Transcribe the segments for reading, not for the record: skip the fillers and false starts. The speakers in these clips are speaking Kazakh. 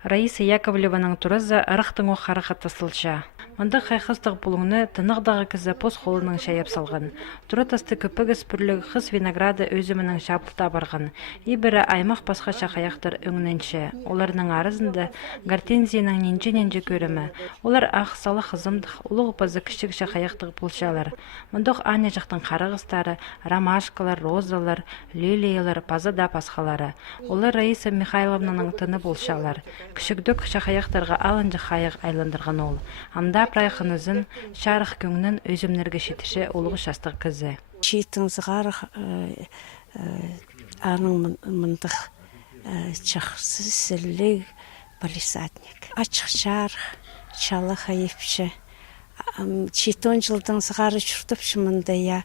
Раиса Яковлеваның турызы ырықтың о харақат тасылша. Мында қайқыстық бұлыңны тынықдағы кізі пос қолының шайып салған. Тұра тасты көпігі спүрлігі қыз винограды өзімінің шапылта барған. Ибірі аймақ басқа шақаяқтыр өңінінші. Оларының арызында гортензияның ненже көрімі. Олар ақ салы қызымдық, ұлығы пазы кішік шақаяқтық бұлшалар. Мұндық ане жақтың қарағыстары, ромашкалар, розалар, лилиялар, пазы да пасқалары. Олар Раиса Михайловнаның тыны бұлшалар. Кішікдік шақаяқтарға алынжы қайық айландырған ол. Анда прайқынызын шарық көңнің өзімнерге шетіші олығы шастық кізі. Шетіңзіғар аның мұндық чақсы сілік полисадник. Ачық шарық, шалы қайыпшы. Шетон жылдың зығары жүртіпші мұнда я.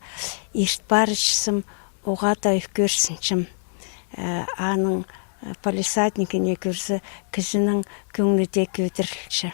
Ерт барышысым оға да көрсіншім. Аның полисадникіне көрсі кізінің көңілде көдірілші.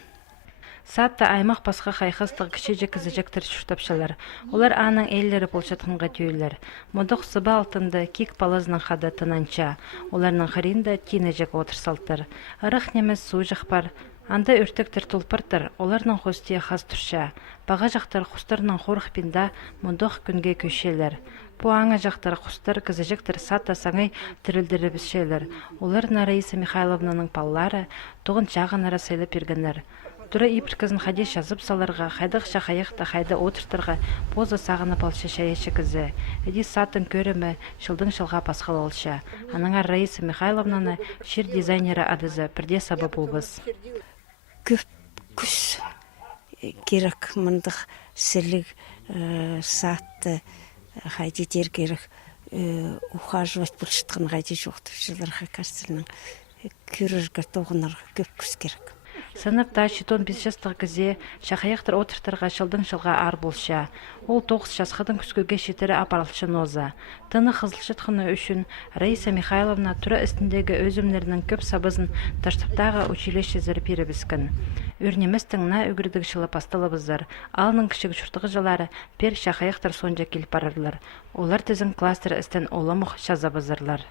Сатта аймақ басқа қайқыстық кішеже кізіжектір шүртапшалар. Олар аның әллері болшатқынға түйілер. Мұдық сыба алтынды кек балазының қады тынанча. Оларның қаринда тинежек отырсалтыр. Ырық немес су жақпар. Анда өртіктір тұлпыртыр. Оларның қостия қаз тұрша. Баға жақтар құстарының қорық пинда мұдық күнге көшелер. Бұ аңа жақтар құстар кізіжектір сатта саңай тірілдірі бішелер. Олар Раиса Михайловнаның паллары тұғын жағын ара сайлы пергенер. Тұра ипіркізін қаде жазып саларға, қайдық шақаяқта, қайды отыртырға поза сағыны балшы шайшы кізі. Әді сатын көрімі шылдың шылға пасқал олша. Аныңа Раиса Михайловнаны шер дизайнері адызы бірде сабы болбыз. Көп күш керек мұндық сілік сатты қайды дер керек ухаживать бұлшытқын қайды жоқты жылырға кәсілінің көріргі тоғынарға көп күш керек. Сыныпта шетон 5 жастық кізе шақаяқтыр отыртырға шылдың шылға ар болша. Ол 9 жасқыдың күскөге шетері апарылшы ноза. Тыны қызылшытқыны үшін Раиса Михайловна тұра үстіндегі өзімлерінің көп сабызын таштыптағы училище зірпері біскін. Өрнемістің на үгірдік шылы пастылы бұздар. Алының кішік жұртығы жылары пер шақаяқтыр сонжа келіп барарлар. Олар тізін кластер істен олымық шаза бұзарлар.